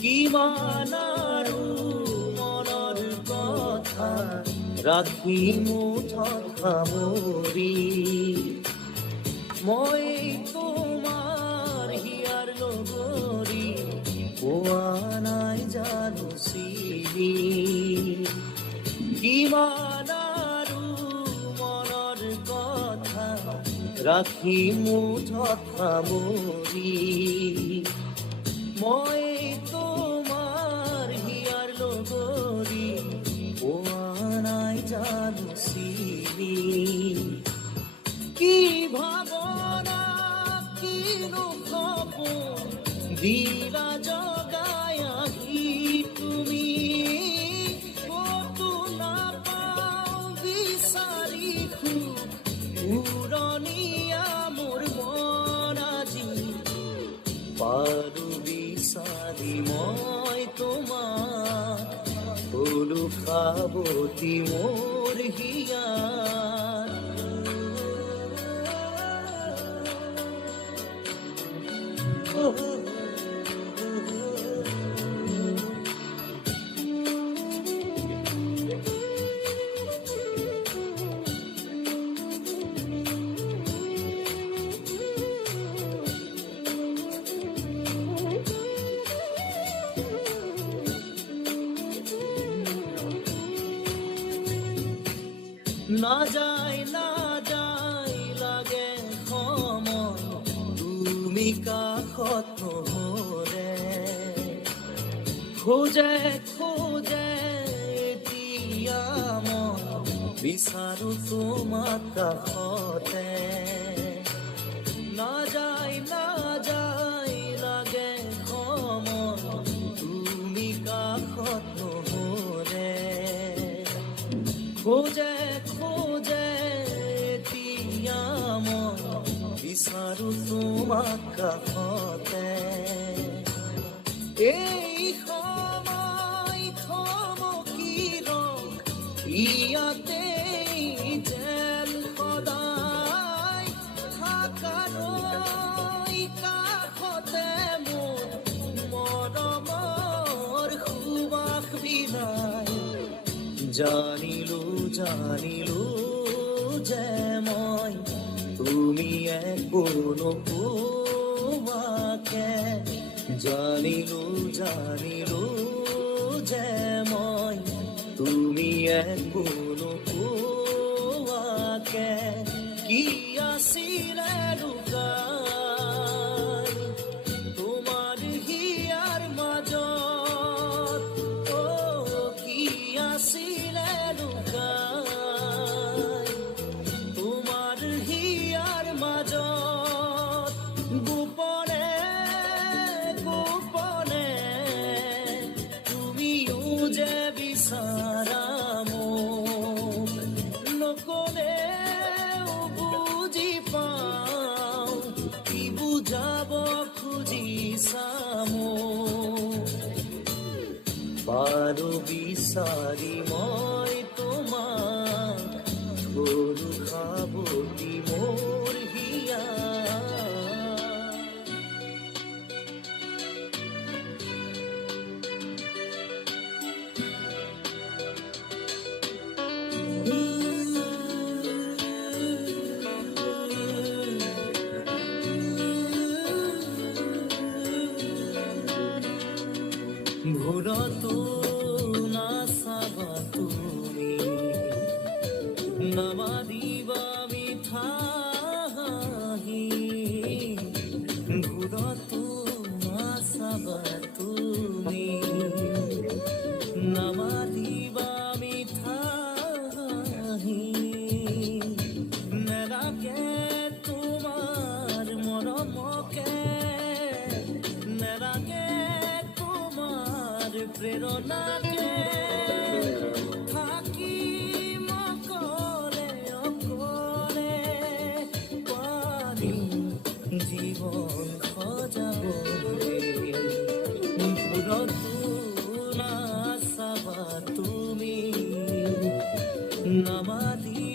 কিমান আৰু মনৰ কথা ৰাখি মুঠত সামৰি মই তোমাৰ হিয়াৰ লগৰী পোৱা নাই জানো চিনি কিমান আৰু মনৰ কথা ৰাখি মুঠত সামৰি মই তোমাৰ হিয়াৰ লগৰী পোৱা নাই জানো চিনি কি ভাৱনা কিনো সপোন দিলা জগাই আহি তুমি ক'তো নাপাওঁ বিচাৰি পুৰণীয়া মোৰ মন আজি পাৰো বিচাৰি মই তোমাক বোলো সাৱতি মোৰ হিয়াৰ না যায় লাগে সময় তুমি কাষত নহ'লে খোজে এতিয়া মই বিচাৰো তোমাক কাষতে না যায় লাগে সময় তুমি কাষত নহ'লে খোজে এতিয়া মই বিচাৰো তোমাক কাষতে এই সময় থমকি ইয়াতে যেন সদায় থাকালৈ কাষতে মোৰ মৰমৰ সুবাস বিনাই জানিলো যে মই তুমি একো নোপোৱাকে জানিলো যে মই তুমি একো নোপোৱাকে কি আছিলে লুকাই তোমাৰ হিয়াৰ মাজত কি আছিলে লুকাই তোমাৰ হিয়াৰ মাজত গোপনে তুমিও যে বিচাৰা মোক নকলেও বুজি পাওঁ কি বুজাব খুজিছা মোক পাৰো বিচাৰি মই তোমাক গৰু সাৱতি মোৰ হিয়া ঘূৰতো নাচাবা তুমি নামাদিবা মিঠা হাঁহি ঘূৰতো নাচাবা তুমি নামাদিবা মিঠা হাঁহি নেলাগে তোমাৰ মৰমকে নেলাগে প্ৰেৰণাকে থাকিম অকলে পাৰিম জীৱন সজাবলৈ ঘূৰতো নাচাবা তুমি দি